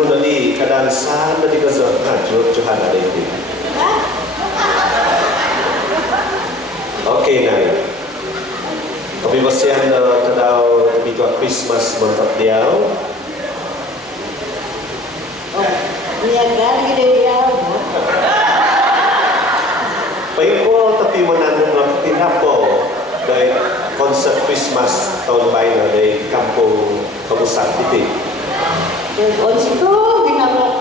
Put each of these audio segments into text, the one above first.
Anu nali kadang saan nali kasar Johan ada itu. Oke nai. Tapi basihan kadang itu Christmas mantap dia. Niaga gede dia. Paiko tapi menanam lakuin apa dari konsep Christmas tahun baru dari kampung Kabusan Titik. Konsep itu binatang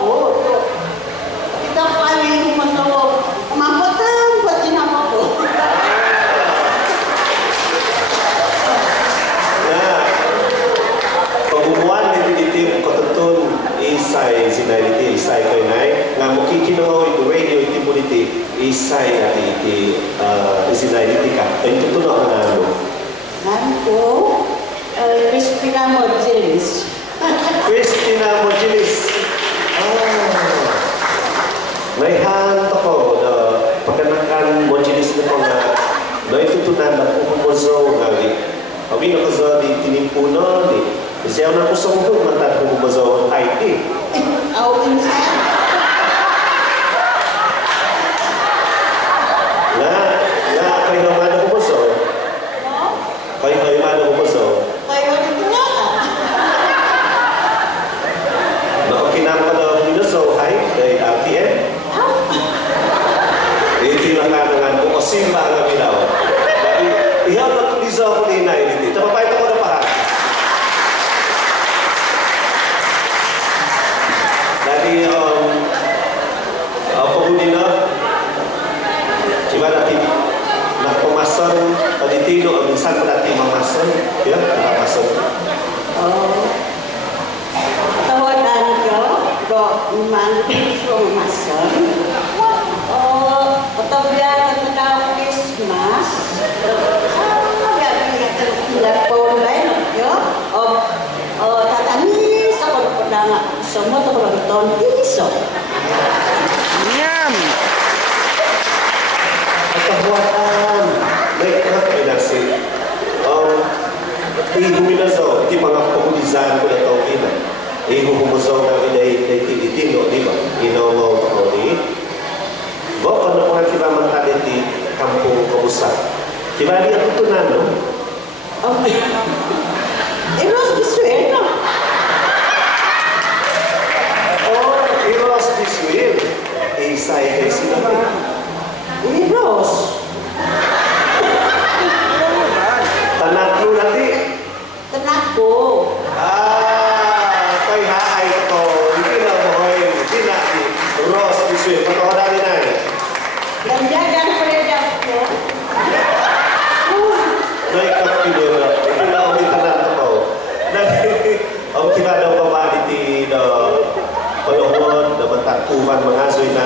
kita paling menolak kemampuan buat dinamo tu. Nah, pengumuman di titik kotutun isai sinaliti isai kau naik ngamuki kino itu radio itu politik isai nanti di sinaliti kan itu tu nak ngamu. Nanti Christina Mojilis. Christina Mojilis. Naihan toko da perkenakan Mojilis ni kau na itu tu nanda kukumozo ngali. Abi nak kerja di tinimpu ni. Siapa nak usung tu mantat kukumozo IT. Awak insan. Nah, kau mana kukumozo? Kau mana kukumozo? Kayak itu lah. Nak kinam pada kukumozo hai dari RTM. Itu nak dengan kukusim lah kami tahu. Jadi, ia nak bisa pun ini ini. Tapi apa itu kau dah faham? Jadi, pengguna gimana nanti nak pemasan tadi tidur misal berarti memasan ya kita masak. Tawadan ke dok mantu masak. Atau dia ketika Christmas. Ya dia tidak pun lain ya. Tatani sama pedang semua tu kalau beton iso. Nyam. Kekuatan mereka berdasar. Ibu minazo di mga pagudizan ko na taong ina. Ibu kumazo na iday itindok di ba? Inawaw ko ni. Bawa na mga kibaman tadi di kampung Kabusan. Kiba dia tutunan no? Eros disuel no. Oh, Eros Diswil. Isay kay sila. Eros. Tanak lu nanti. Tenako. Kay haay ko. Hindi na boy. Hindi na di. Eros Diswil. Pagkawalan ni na. Dan jaga peredam ko. Naikat video na. Hindi na ako itanan ko. Ang kiba daw kabali ti panahon na matatuban mga asoy na